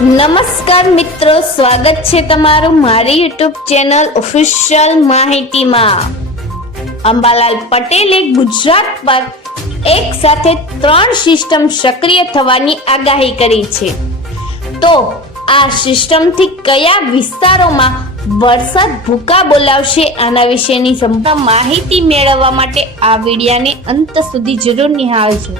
નમસ્કાર મિત્રો, સ્વાગત છે તમારું મારી યુટ્યુબ ચેનલ ઓફિશિયલ માહિતીમાં। અંબાલાલ પટેલે ગુજરાત પર એક સાથે 3 સિસ્ટમ સક્રિય થવાની આગાહી કરી છે। તો આ સિસ્ટમથી કયા વિસ્તારોમાં વરસાદ ભૂકા બોલાવશે, આના વિશેની સંપૂર્ણ માહિતી મેળવવા માટે આ વિડિયોને અંત સુધી જરૂર નિહાળજો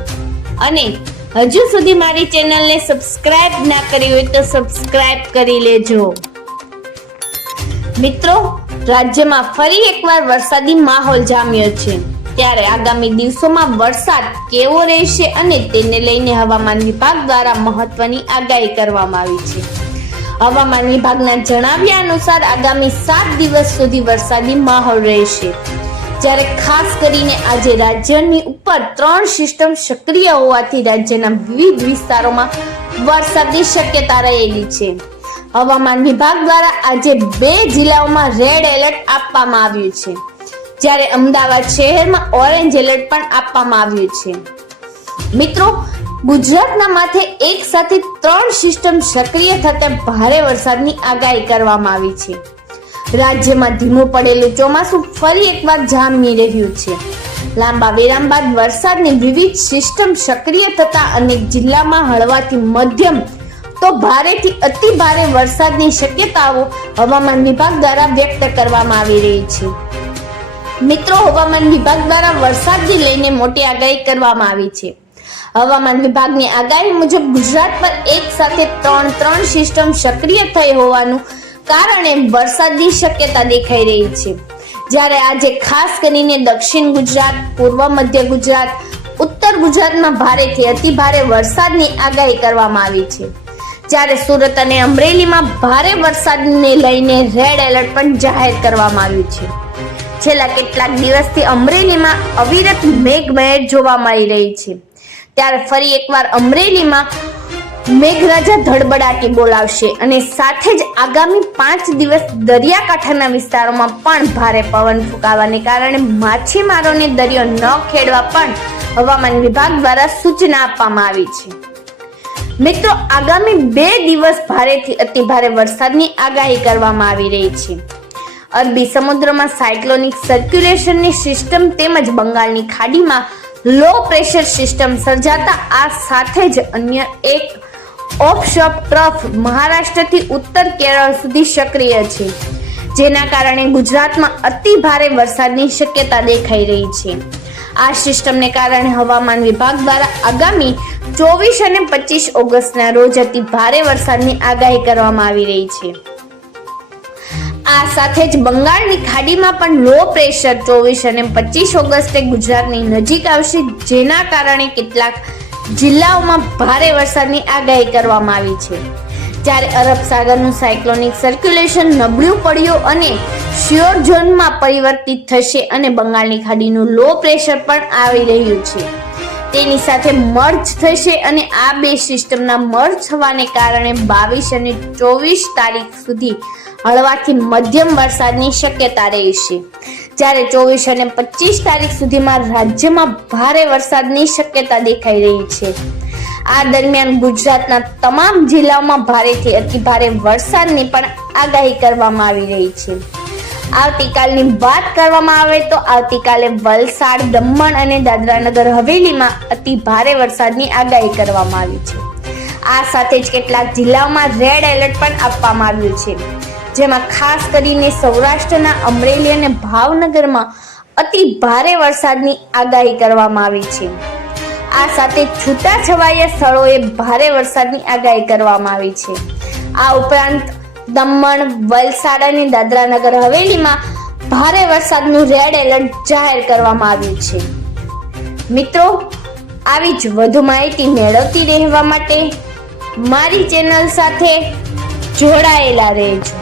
અને હજુ સુધી મારી ચેનલને સબસ્ક્રાઇબ ના કરી હોય તો સબસ્ક્રાઇબ કરી લેજો। મિત્રો, રાજ્યમાં ફરી એકવાર વરસાદી માહોલ જામ્યો છે, ત્યારે આગામી દિવસોમાં વરસાદ કેવો રહેશે અને તેને લઈને હવામાન વિભાગ દ્વારા મહત્વની આગાહી કરવામાં આવી છે। હવામાન વિભાગના જણાવ્યા અનુસાર આગામી 7 દિવસ સુધી વરસાદી માહોલ રહેશે, જ્યારે ખાસ કરીને આજે રાજ્યની ઉપર 3 સિસ્ટમ સક્રિય હોવાથી રાજ્યના વિવિધ વિસ્તારોમાં વરસાદની શક્યતા રહેલી છે। હવામાન વિભાગ દ્વારા આજે 2 જિલ્લાઓમાં રેડ એલર્ટ આપવામાં આવ્યું છે, જ્યારે અમદાવાદ શહેરમાં ઓરેન્જ એલર્ટ પણ આપવામાં આવ્યું છે। મિત્રો, ગુજરાતના માથે એક સાથે 3 સિસ્ટમ સક્રિય થતા ભારે વરસાદની આગાહી કરવામાં આવી છે। રાજ્યમાં ધીમું પડેલું ચોમાસું ફરી એકવાર જામી રહ્યું છે। લાંબા વિરામ બાદ વરસાદની વિવિધ સિસ્ટમ સક્રિય થતા અનેક જિલ્લામાં હળવાથી મધ્યમ તો ભારેથી અતિ ભારે વરસાદની શક્યતાઓ હવામાન વિભાગ દ્વારા વ્યક્ત કરવામાં આવી રહી છે। મિત્રો, હવામાન વિભાગ દ્વારા વરસાદને લઈને મોટી આગાહી કરવામાં આવી છે। હવામાન વિભાગની આગાહી મુજબ ગુજરાત પર એક સાથે 3 સિસ્ટમ સક્રિય થઈ હોવાનું કારણે વરસાદની શક્યતા દેખાઈ રહી છે, જ્યારે આજે ખાસ કરીને દક્ષિણ ગુજરાત, પૂર્વ મધ્ય ગુજરાત, ઉત્તર ગુજરાતમાં ભારેથી અતિ ભારે વરસાદની આગાહી કરવામાં આવી છે, જ્યારે સુરત અને અમરેલીમાં ભારે વરસાદને લઈને રેડ એલર્ટ પણ જાહેર કરવામાં આવ્યું છે। છેલ્લા કેટલાક દિવસથી અમરેલીમાં અવિરત મેઘમહેર જોવા મળી રહી છે, ત્યારે ફરી એકવાર અમરેલીમાં મેઘરાજા ધડબડાટી બોલાવશે અને સાથે જ આગામી 5 દિવસ દરિયાકાંઠાના વિસ્તારોમાં પણ ભારે પવન ફૂંકાવાને કારણે માછીમારોને દરિયો ન ખેડવા પણ હવામાન વિભાગ દ્વારા સૂચના આપવામાં આવી છે। મિત્રો, આગામી 2 દિવસ ભારેથી અતિ ભારે વરસાદની આગાહી કરવામાં આવી રહી છે। અરબી સમુદ્રમાં સાયક્લોનિક સર્ક્યુલેશનની સિસ્ટમ તેમજ બંગાળની ખાડીમાં લો પ્રેશર સિસ્ટમ સર્જાતા આ સાથે જ અન્ય એક ઓફશોર ટ્રફ મહારાષ્ટ્રથી ઉત્તર કેરળ સુધી સક્રિય છે, જેના કારણે ગુજરાતમાં અતિ ભારે વરસાદની શક્યતા દેખાઈ રહી છે। આ સિસ્ટમને કારણે હવામાન વિભાગ દ્વારા આગામી 24 અને 25 ઓગસ્ટના રોજ અતિ ભારે વરસાદની આગાહી કરવામાં આવી રહી છે। આ સાથે જ બંગાળની ખાડીમાં પણ લો પ્રેશર 24 અને 25 ઓગસ્ટે ગુજરાતની નજીક આવશે, જેના કારણે કેટલાક જિલ્લાઓમાં ભારે વરસાદની આગાહી કરવામાં આવી છે, જ્યારે અરબ સાગરનું સાયક્લોનિક સર્ક્યુલેશન નબળું પડ્યું અને શિયોર ઝોનમાં પરિવર્તિત થશે અને બંગાળની ખાડીનું લો પ્રેશર પણ આવી રહ્યું છે, તેની સાથે મર્જ થશે અને આ 2 સિસ્ટમના મર્જ થવાને કારણે 22 અને 24 તારીખ સુધી હળવાથી મધ્યમ વરસાદની શક્યતા રહેશે, જ્યારે 24 અને 25 તારીખ સુધીમાં રાજ્યમાં ભારે વરસાદની શક્યતા દેખાઈ રહી છે। આ દરમિયાન ગુજરાતના તમામ જિલ્લાઓમાં ભારેથી અતિ ભારે વરસાદની પણ આગાહી કરવામાં આવી રહી છે। આવતીકાલની વાત કરવામાં આવે તો આવતીકાલે વલસાડ, દમણ અને દાદરાનગર હવેલીમાં અતિ ભારે વરસાદની આગાહી કરવામાં આવી છે। આ સાથે જ કેટલાક જિલ્લાઓમાં રેડ એલર્ટ પણ આપવામાં આવ્યું છે, જેમાં ખાસ કરીને સૌરાષ્ટ્રના અમરેલી અને ભાવનગરમાં અતિ ભારે વરસાદની આગાહી કરવામાં આવી છે। આ સાથે છૂટાછવાયા સ્થળોએ ભારે વરસાદની આગાહી કરવામાં આવી છે। આ ઉપરાંત દમણ, વલસાડ અને દાદરાનગર હવેલીમાં ભારે વરસાદનું રેડ એલર્ટ જાહેર કરવામાં આવ્યું છે। મિત્રો, આવી જ વધુ માહિતી મેળવતી રહેવા માટે મારી ચેનલ સાથે જોડાયેલા રહેજો।